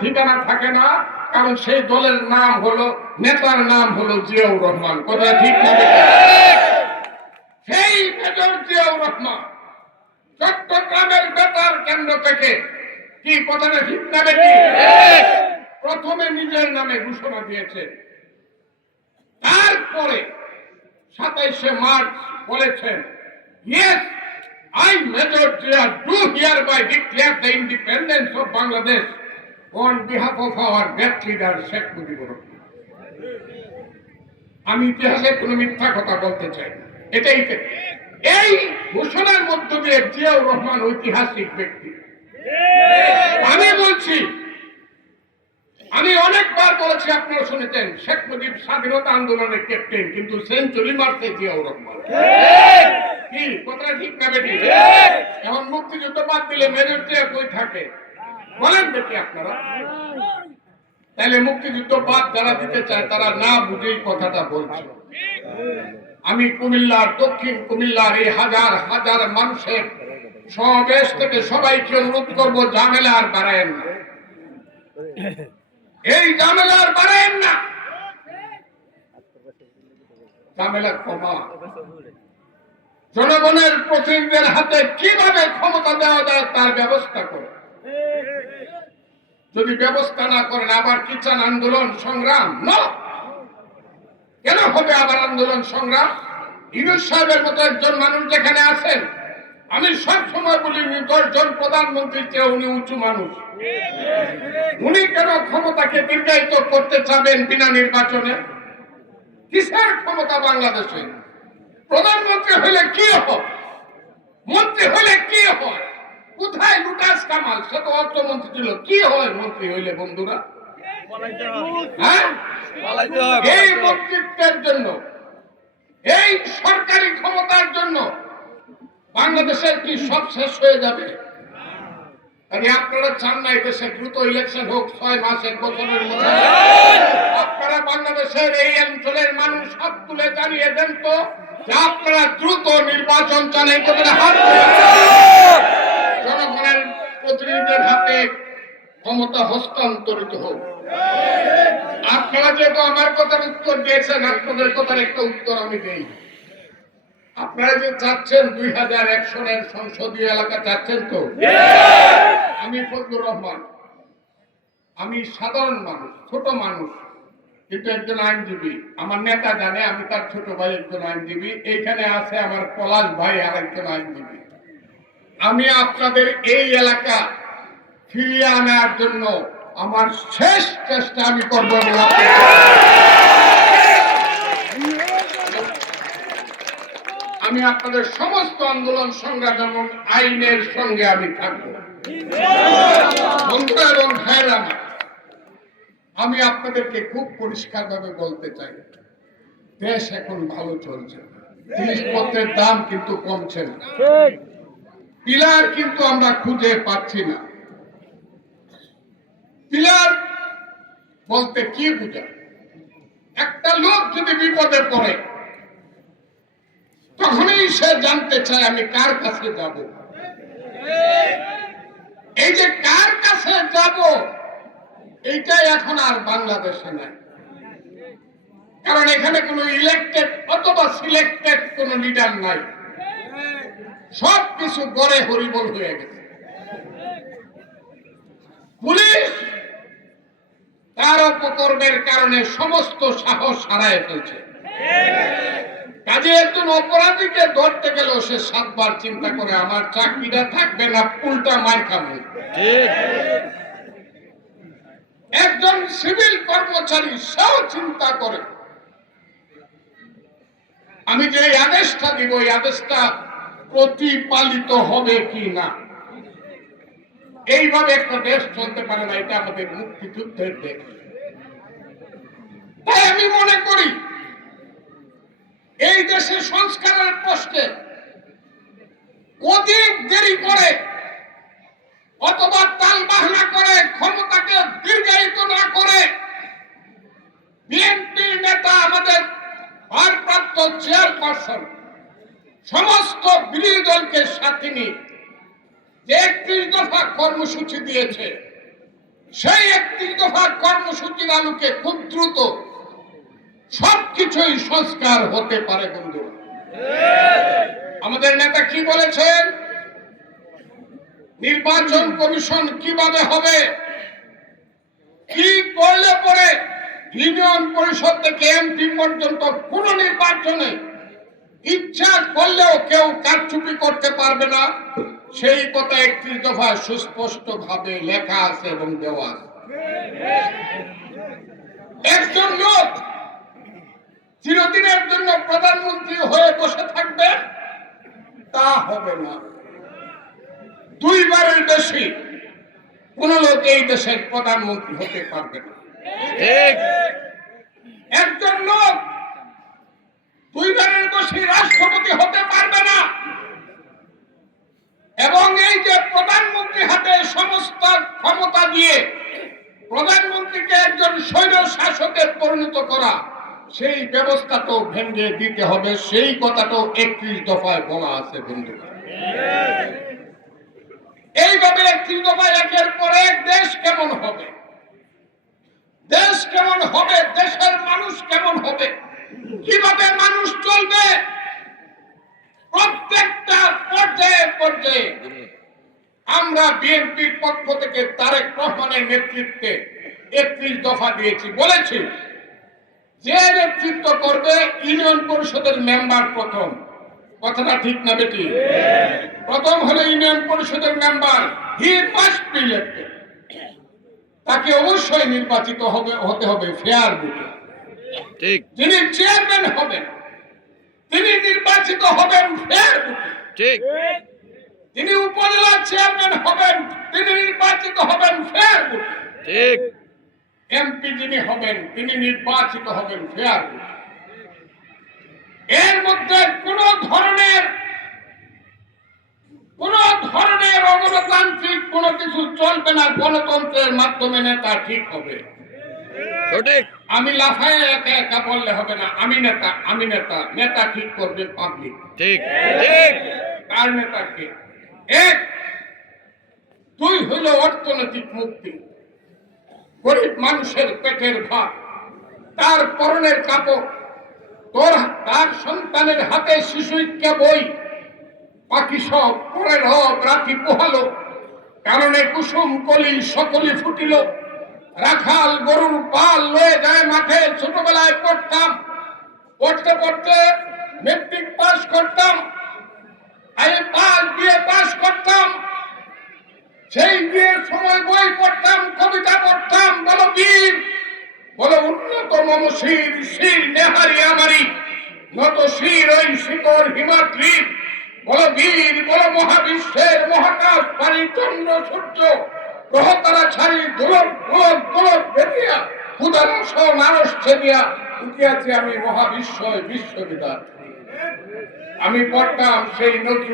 ঠিকানা থাকে না, কারণ সেই দলের নাম হলো, নেতার নাম হলো জিয়াউর রহমান। কথা ঠিক না? সেই মেজর জিয়াউর রহমান চট্টগ্রামের বেতার কেন্দ্র থেকে কি কথাটা ঠিক না প্রথমে নিজের নামে ঘোষণা দিয়েছে। তারপরে সাতাইশে মার্চ বলেছেন yes major Zia do here by declare the independence of behalf of our great leader Sheikh Mujibur Rahman. আমি ইতিহাসে কোনো মিথ্যা কথা বলতে চাই। এটাই এই ঘোষণার মধ্য দিয়ে জিয়াউর রহমান ঐতিহাসিক ব্যক্তি। আমি বলছি আমি অনেকবার বলেছি আপনারা শুনেছেন শেখ মুজিব স্বাধীনতা আন্দোলনের ক্যাপ্টেন কিন্তু সেঞ্চুরি মারছে জিয়াউর রহমান। কি? কথাটা ঠিক না বেটি? এখন মুক্তিযুদ্ধ বাদ দিলে মেজর জিয়া কই থাকে? বলেন বেটি আপনারা। তাহলে মুক্তিযুদ্ধ বাদ যারা দিতে চায়, তারা না বুঝেই কথাটা বলছে। আমি কুমিল্লার, দক্ষিণ কুমিল্লার এই হাজার হাজার মানুষের সমাবেশ থেকে সবাইকে অনুরোধ করব, ঝামেলা আর বাড়ায়েন না। এই ঝামেলা আর বাড়ায়েন না। ঝামেলা কমা জনগণের প্রতিনিধিদের হাতে কীভাবে ক্ষমতা দেওয়া যায় তার ব্যবস্থা করে। যদি ব্যবস্থা না করেন, আবার কি আন্দোলন, সংগ্রাম? না। কেন হবে আবার আন্দোলন, সংগ্রাম? ইনুস সাহেবের মতো একজন মানুষ যেখানে আছেন, আমি সব সময় বলি, উনি দশজন প্রধানমন্ত্রীর চেয়ে উনি উঁচু মানুষ। উনি কেন ক্ষমতাকে দীর্ঘায়িত করতে চাবেন বিনা নির্বাচনে? কিসের ক্ষমতা বাংলাদেশে? প্রধানমন্ত্রী হলে কি হয়? মন্ত্রী হলে কি হয়? কোথায় লুটাস কামাল? সে তো অর্থমন্ত্রী ছিল। কি হয় মন্ত্রী হইলে বন্ধুরা? হ্যাঁ? এই মন্ত্রিত্বের জন্য এই সরকারি ক্ষমতার জন্য বাংলাদেশের কি সব শেষ হয়ে যাবে? আরে আপনারা চান না এই দেশে দ্রুত ইলেকশন হোক ছয় মাস এক বছরের মধ্যে। আপনারা বাংলাদেশের এই অঞ্চলের মানুষ হাত তুলে জানিয়ে দেন তো যে আপনারা দ্রুত নির্বাচন চান এই হাত জনগণের প্রতিনিধিদের হাতে ক্ষমতা হস্তান্তরিত হোক। আপনারা যেহেতু আমার কথার উত্তর দিয়েছেন, আপনাদের কথার একটা উত্তর আমি দেই। আপনারা যে চাচ্ছেন দুই হাজার এক সনের সংসদীয় এলাকা চাচ্ছেন তো? আমি ফজলুর রহমান। আমি সাধারণ মানুষ, ছোট মানুষ, কিন্তু একজন আইনজীবী। আমার নেতা জানে, আমি তার ছোট ভাই একজন আইনজীবী। এইখানে আছে আমার পলাশ ভাই আর একজন আইনজীবী। আমি আপনাদের এই এলাকা ফিরিয়ে আনার জন্য আমার শেষ চেষ্টা আমি করব আমি আপনাদের সমস্ত আন্দোলন সংগ্রাম এবং আইনের সঙ্গে আমি থাকব। এবং ভাইয়েরা আমি আপনাদেরকে খুব পরিষ্কার ভাবে বলতে চাই, দেশ এখন ভালো চলছে জিনিসপত্রের দাম কিন্তু কমছে না। পিলার কিন্তু আমরা খুঁজে পাচ্ছি না। পিলার বলতে কি বুঝায়? একটা লোক যদি বিপদে পড়ে, তখনই সে জানতে চায় আমি কার কাছে যাব। এই যে কার কাছে যাব, এইটাই এখন আর বাংলাদেশে নাই। কারণ এখানে কোনো ইলেক্টেড অথবা সিলেক্টেড কোন লিডার নাই। সব কিছু গড়ে হরিবল হয়ে গেছে। পুলিশ তার অপকর্মের কারণে সমস্ত সাহস হারায় ফেলছে। কাজে একজন অপরাধীকে ধরতে গেলেও সে সাতবার চিন্তা করে আমার চাকরিটা থাকবে না উল্টা মার খাব। একজন সিভিল কর্মচারী সেও চিন্তা করে আমি যে আদেশটা দিব এই আদেশটা প্রতিপালিত হবে কি না? এইভাবে একটা দেশ চলতে পারে না, এটা আমাদের মুক্তিযুদ্ধের দেশ। তাই আমি মনে করি, এই দেশে সংস্কারের প্রশ্নে অধিক দেরি করে অথবা তাল বাহানা করে ক্ষমতাকে দীর্ঘায়িত না করে বিএনপি নেতা আমাদের ভারপ্রাপ্ত চেয়ারপারসন সমস্ত বিরোধী কর্মসূচি সেই একত্রিশ দফা কর্মসূচির আলোকে খুব দ্রুত সবকিছুই সংস্কার হতে পারে বন্ধুরা। আমাদের নেতা কি বলেছেন? নির্বাচন কমিশন কীভাবে হবে? কি করলে পরে ইউনিয়ন পরিষদ থেকে এমপি পর্যন্ত কোন নির্বাচনে ইচ্ছা করলেও কেউ কারচুপি করতে পারবে না? সেই কথা একত্রিশ দফা সুস্পষ্ট ভাবে লেখা আছে এবং দেওয়া আছে। একজন লোক চিরদিনের জন্য প্রধানমন্ত্রী হয়ে বসে থাকবে তা হবে না। দুইবারের বেশি কোন লোক এই দেশের প্রধানমন্ত্রী হতে পারবে না। একজন লোক দুইবারের বেশি রাষ্ট্রপতি হতে পারবে না এবং এই যে প্রধানমন্ত্রী হাতে সমস্ত ক্ষমতা দিয়ে প্রধানমন্ত্রীকে একজন স্বৈর শাসকের পরিণত করা, সেই ব্যবস্থাটাও ভেঙে দিতে হবে, সেই কথাটাও একত্রিশ দফায় বলা আছে বন্ধু এইভাবে একত্রিশ দফায় একের পর এক দেশ কেমন হবে? দেশ কেমন হবে? দেশের মানুষ কেমন হবে কীভাবে মানুষ চলবে প্রত্যেকটা পর্যায়ে পর্যায়ে আমরা বিএনপির পক্ষ থেকে তারেক রহমানের নেতৃত্বে একত্রিশ দফা দিয়েছি বলেছি যে নেতৃত্ব করবে ইউনিয়ন পরিষদের মেম্বার প্রথম। কথাটা ঠিক না বেটি? প্রথম হলো ইউনিয়ন পরিষদের member. He must be elected তাকে অবশ্যই নির্বাচিত হবে হতে হবে ফেয়ার ভোটে ঠিক। যিনি চেয়ারম্যান হবেন তিনি নির্বাচিত হবেন ফেয়ার ভোটে ঠিক। তিনি উপজেলা চেয়ারম্যান হবেন তিনি নির্বাচিত হবেন ফেয়ার ঠিক। এমপি যিনি হবেন তিনি নির্বাচিত হবেন ফেয়ার এর মধ্যে কোন ধরনের কোন ধরনের অগণতান্ত্রিক কোন কিছু চলবে না গণতন্ত্রের মাধ্যমে নেতা ঠিক হবে। আমি লাফায় একা একা বললে হবে না আমি নেতা আমি নেতা নেতা ঠিক করবে পাবলিক ঠিক ঠিক। কার নেতা কে এক দুই হইল অর্থনৈতিক মুক্তি, গরিব মানুষের পেটের ভাত, তার পরনের কাপড়, তোর, তার সন্তানের হাতে শিশুইক্যা বই, বাকি সব পরের হব রাতি পোহালো, কারণে কুসুম কলি সকলি ফুটিল, রাখাল গরুর পাল লয়ে যায় মাঠে, ছোটবেলায় পড়তাম, পড়তে পড়তে মেট্রিক পাস করতাম আমি পাস দিয়ে পাস করতাম সেই বিয়ের সময় বই পড়তাম কবিতা পড়তাম মহাবিশ্বের মহাকাশ পানি, চন্দ্র, সূর্য গ্রহ তারা ছাড়ি, দোলক দোলক দোলক বেরিয়া ক্ষুদার সহ মানুষ ছেদিয়া উঠিয়াছি আমি মহাবিশ্ব বিশ্ববিদ্যালয় আমি পড়তাম সেই নদী